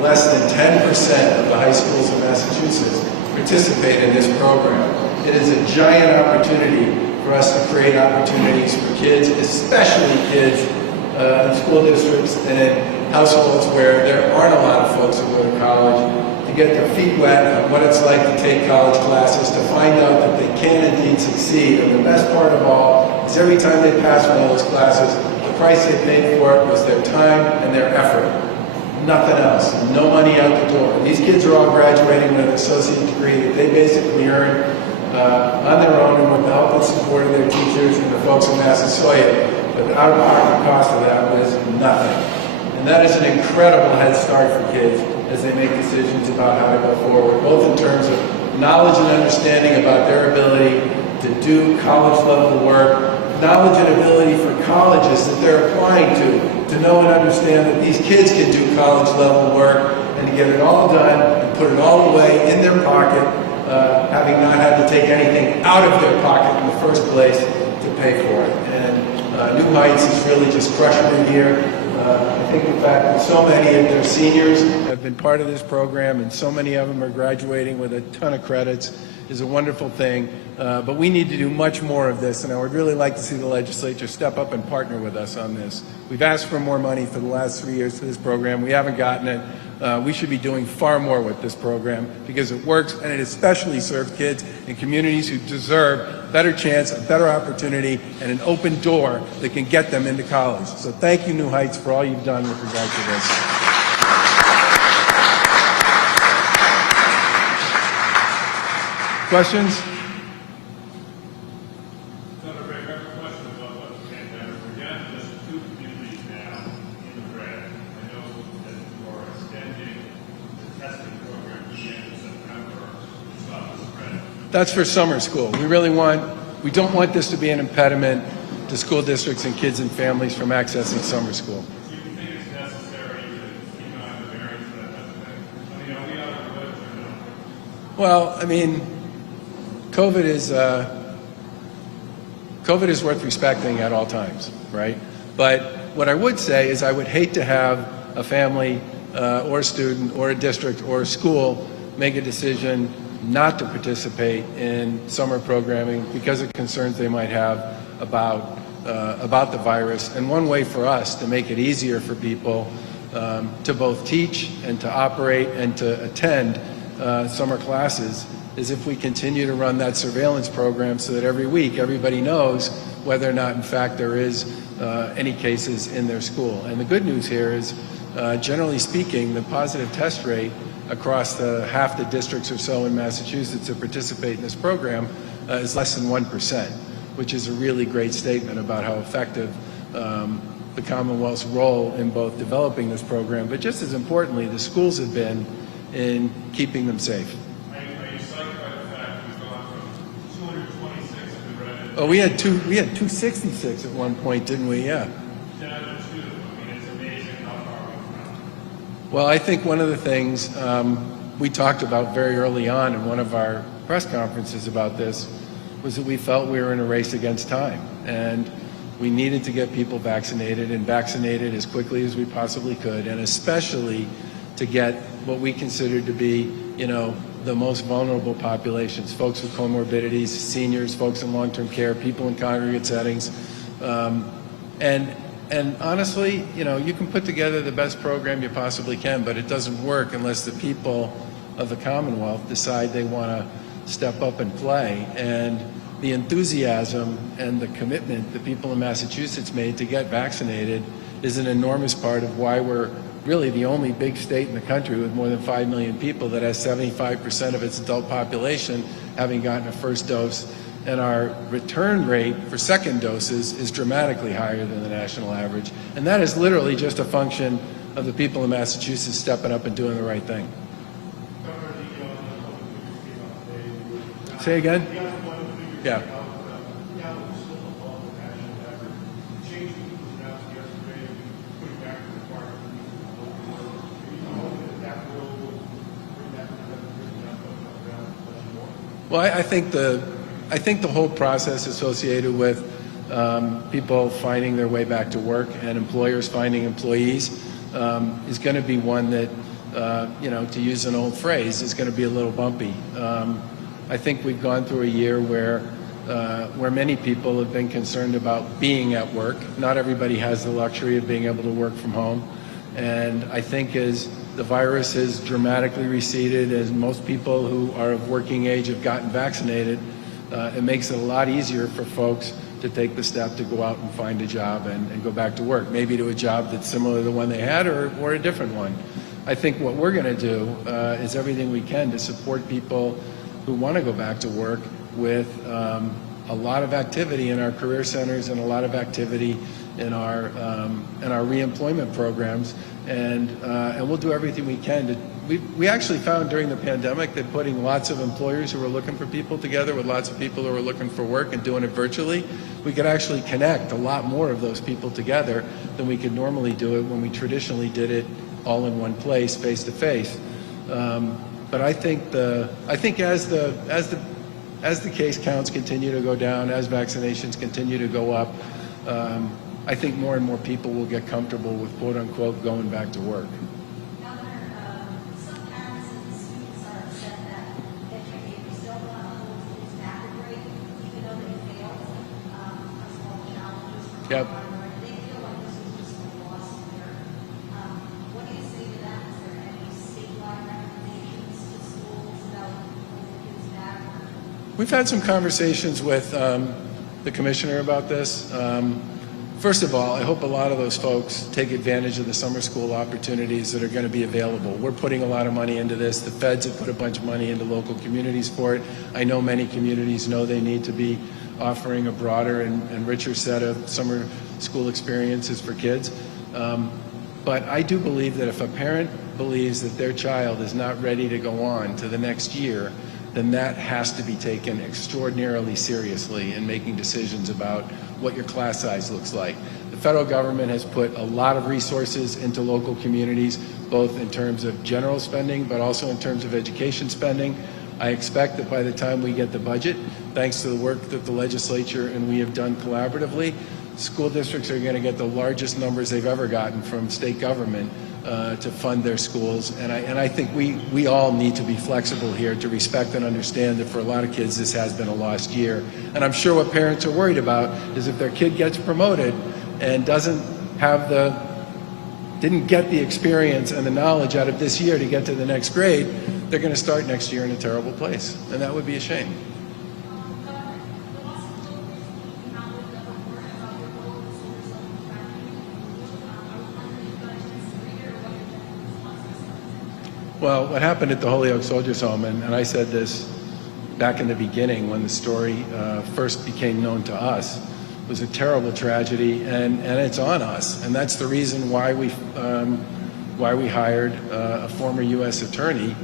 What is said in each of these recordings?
less than 10% of the high schools in Massachusetts participate in this program. It is a giant opportunity for us to create opportunities for kids, especially kids in school districts and in households where there aren't a lot of folks who go to college, to get their feet wet on what it's like to take college classes, to find out that they can indeed succeed. And the best part of all is every time they pass one of those classes, the price they paid for it was their time and their effort. Nothing else. No money out the door. These kids are all graduating with an associate degree that they basically earned on their own and with the help and support of their teachers and the folks in Massasoit. But the out-of-pocket cost of that was nothing. And that is an incredible head start for kids as they make decisions about how to go forward, both in terms of knowledge and understanding about their ability to do college-level work, knowledge and ability for colleges that they're applying to know and understand that these kids can do college-level work and to get it all done and put it all away in their pocket, having not had to take anything out of their pocket in the first place to pay for it. And New Heights is really just crushing it here. I think the fact that so many of their seniors have been part of this program and so many of them are graduating with a ton of credits is a wonderful thing. But we need to do much more of this, and I would really like to see the legislature step up and partner with us on this. We've asked for more money for the last 3 years for this program. We haven't gotten it. We should be doing far more with this program because it works, and it especially serves kids in communities who deserve a better chance, a better opportunity, and an open door that can get them into college. So thank you, New Heights, for all you've done with regard to this. Questions? That's for summer school. We don't want this to be an impediment to school districts and kids and families from accessing summer school. Do you think it's necessary to keep an eye on the variance for that type of thing? I mean, are we out of the woods or no? Well, I mean, COVID is worth respecting at all times, right? But what I would say is I would hate to have a family or a student or a district or a school make a decision not to participate in summer programming because of concerns they might have about the virus. And one way for us to make it easier for people to both teach and to operate and to attend summer classes is if we continue to run that surveillance program so that every week everybody knows whether or not in fact there is any cases in their school. And the good news here is, generally speaking, the positive test rate across half the districts or so in Massachusetts that participate in this program is less than 1%, which is a really great statement about how effective the Commonwealth's role in both developing this program, but just as importantly, the schools have been in keeping them safe. Are you psyched by the fact that we've gone from 226 in the red? Oh, we had 266 at one point, didn't we? Yeah. Down to 2. I mean, it's amazing how far we've come. Well, I think one of the things we talked about very early on in one of our press conferences about this was that we felt we were in a race against time, and we needed to get people vaccinated and vaccinated as quickly as we possibly could, and especially to get what we considered to be, the most vulnerable populations, folks with comorbidities, seniors, folks in long-term care, people in congregate settings. And honestly, you can put together the best program you possibly can, but it doesn't work unless the people of the Commonwealth decide they want to step up and play. And the enthusiasm and the commitment that people in Massachusetts made to get vaccinated is an enormous part of why we're really the only big state in the country with more than 5 million people that has 75% of its adult population having gotten a first dose. And our return rate for second doses is dramatically higher than the national average. And that is literally just a function of the people in Massachusetts stepping up and doing the right thing. Say again? Yeah. Well, I think the whole process associated with people finding their way back to work and employers finding employees is going to be one that to use an old phrase, is going to be a little bumpy. I think we've gone through a year where many people have been concerned about being at work. Not everybody has the luxury of being able to work from home. And I think as the virus has dramatically receded, as most people who are of working age have gotten vaccinated, it makes it a lot easier for folks to take the step to go out and find a job and go back to work, maybe to a job that's similar to the one they had or a different one. I think what we're going to do is everything we can to support people who want to go back to work with a lot of activity in our career centers and a lot of activity in our reemployment programs, and we'll do everything we can to. We actually found during the pandemic that putting lots of employers who were looking for people together with lots of people who were looking for work and doing it virtually, we could actually connect a lot more of those people together than we could normally do it when we traditionally did it all in one place, face to face. But I think as the case counts continue to go down, as vaccinations continue to go up, I think more and more people will get comfortable with quote unquote going back to work. Some parents and students are upset that they still want to hold students back a grade, even though they failed personal challenges. Yep. They feel like this is just a lost year. What do you say to that? Is there any statewide recommendations to schools about holding kids back? We've had some conversations with the commissioner about this. First of all, I hope a lot of those folks take advantage of the summer school opportunities that are going to be available. We're putting a lot of money into this. The feds have put a bunch of money into local communities for it. I know many communities know they need to be offering a broader and richer set of summer school experiences for kids. But I do believe that if a parent believes that their child is not ready to go on to the next year, then that has to be taken extraordinarily seriously in making decisions about what your class size looks like. The federal government has put a lot of resources into local communities, both in terms of general spending, but also in terms of education spending. I expect that by the time we get the budget, thanks to the work that the legislature and we have done collaboratively, school districts are going to get the largest numbers they've ever gotten from state government to fund their schools. And I think we all need to be flexible here to respect and understand that for a lot of kids this has been a lost year. And I'm sure what parents are worried about is if their kid gets promoted and didn't get the experience and the knowledge out of this year to get to the next grade, they're going to start next year in a terrible place. And that would be a shame. Well, what happened at the Holyoke Soldiers Home, and I said this back in the beginning when the story first became known to us, was a terrible tragedy, and it's on us. And that's the reason why we hired a former U.S. attorney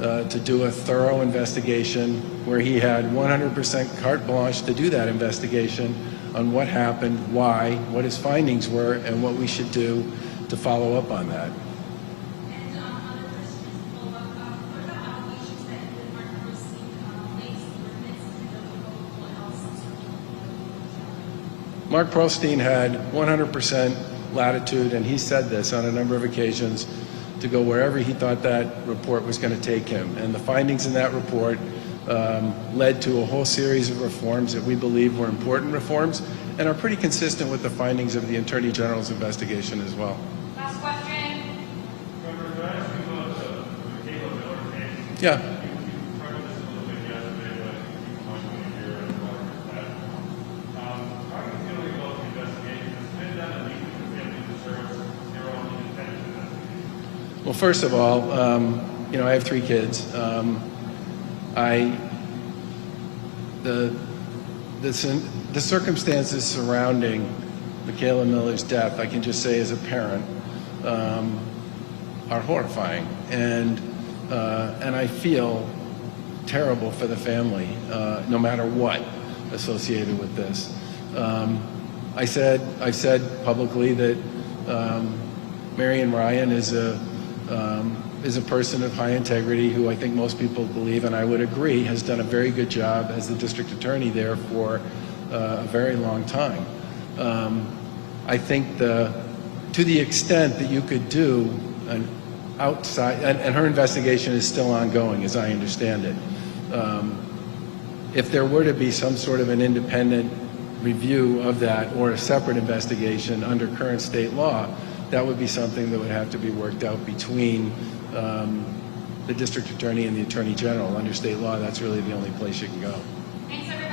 to do a thorough investigation where he had 100% carte blanche to do that investigation on what happened, why, what his findings were, and what we should do to follow up on that. Mark Perlstein had 100% latitude, and he said this on a number of occasions, to go wherever he thought that report was going to take him. And the findings in that report led to a whole series of reforms that we believe were important reforms and are pretty consistent with the findings of the Attorney General's investigation as well. Last question. Remember, can I ask you about the Caleb Miller case? Yeah. You tried this a little bit yesterday, but you can watch it here and watch that. How are you feeling about the investigation? It's been done at least the family deserves their own independent investigation. Well, first of all, I have 3 kids. The circumstances surrounding Michaela Miller's death, I can just say as a parent, are horrifying, and I feel terrible for the family, no matter what associated with this. I've said publicly that Marion Ryan is a person of high integrity who I think most people believe, and I would agree, has done a very good job as the district attorney there for a very long time. I think to the extent that you could do outside, and her investigation is still ongoing, as I understand it. If there were to be some sort of an independent review of that or a separate investigation under current state law, that would be something that would have to be worked out between the district attorney and the attorney general. Under state law, that's really the only place you can go. Thanks, everybody.